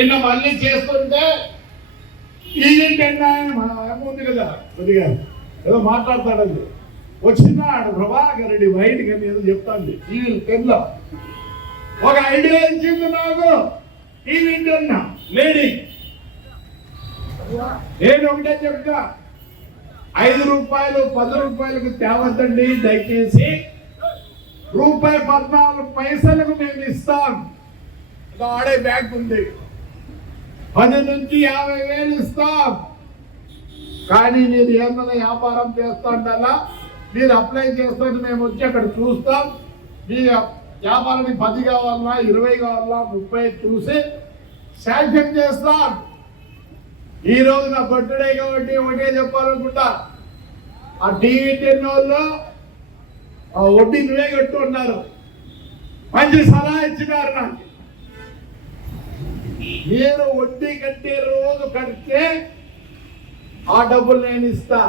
నిన్న మళ్ళీ చేస్తుంటే ఏముంది కదా కొద్దిగా ఏదో మాట్లాడతాడండి వచ్చినాడు ప్రభాకర్ రెడ్డి బయటికి అని ఏదో చెప్తాండి టీవీ 10లో ఒక ఐడియా ఇచ్చింది నాకు టీవీ 10 లేడీ. నేను ఒకటే చెప్తా, 5 రూపాయలు 10 రూపాయలకు తేవద్దండి దయచేసి, రూపాయి 14 పైసలకు మేము ఇస్తాం. ఆడే బ్యాంక్ ఉంది, 10 నుంచి 50,000 ఇస్తాం. కానీ మీరు ఏమన్నా వ్యాపారం చేస్తుండాలా, మీరు అప్లై చేస్తుంటే మేము వచ్చి అక్కడ చూస్తాం. మీ వ్యాపారానికి 10 కావాలన్నా 20 కావాలన్నా 30 చూసి శాంక్షన్ చేస్తాం. ఈ రోజు నా బర్త్డే కాబట్టి ఒకటే చెప్పాలనుకుంటా, ఆ టీవీ 10 వాళ్ళు ఆ వడ్డీ నువ్వే కట్టుకున్నారు, మంచి సలహా ఇచ్చినారు నాకు. మీరు వడ్డీ కట్టే రోజు కడితే ఆ డబ్బులు నేను ఇస్తా,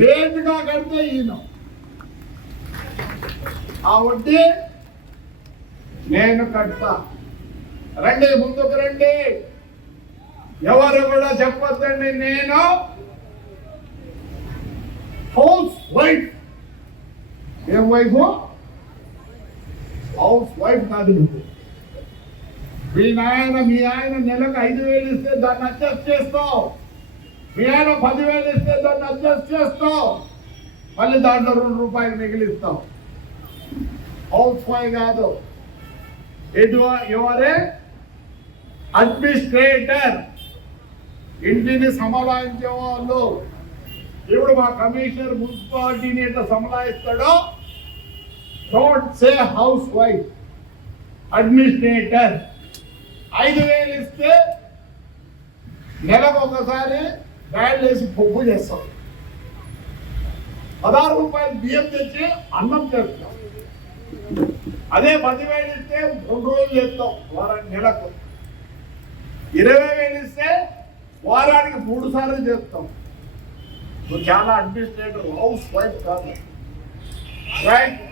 లేటుగా కడితే ఈయన ఆ వడ్డీ నేను కడతా. రండి, ముందుకు రండి, ఎవరు కూడా చెప్పొద్దండి. నేను హౌస్ వైఫ్. ఏం వైఫ్? హౌస్ వైఫ్ కాదు. మీ ఆయన నెలకు 5,000 ఇస్తే దాన్ని అడ్జస్ట్ చేస్తావు, మీ ఆయన 10,000 ఇస్తే దాన్ని అడ్జస్ట్ చేస్తావు, మళ్ళీ దాంట్లో 2 రూపాయలు మిగిలిస్తావు. హౌస్ వైఫ్ కాదు, ఎవరే అడ్మినిస్ట్రేటర్, ఇంటిని సమలాయించే వాళ్ళు. ఇప్పుడు మా కమిషనర్ మున్సిపాలిటీని ఎట్లా సమలాయిస్తాడో, don't say house wife, administrator. 5,000 ఇస్తే నెలకు ఒకసారి బ్యాడ్ వేసి పప్పు చేస్తాం, 16 రూపాయలు బియ్యం తెచ్చి అన్నం చేస్తాం. అదే 10,000 ఇస్తే 2 రోజులు చేస్తాం, నెలకు. 20,000 ఇస్తే వారానికి 3 సార్లు చేస్తాం. నువ్వు చాలా అడ్మినిస్ట్రేటర్, హౌస్ వైఫ్ కాదు. రైట్?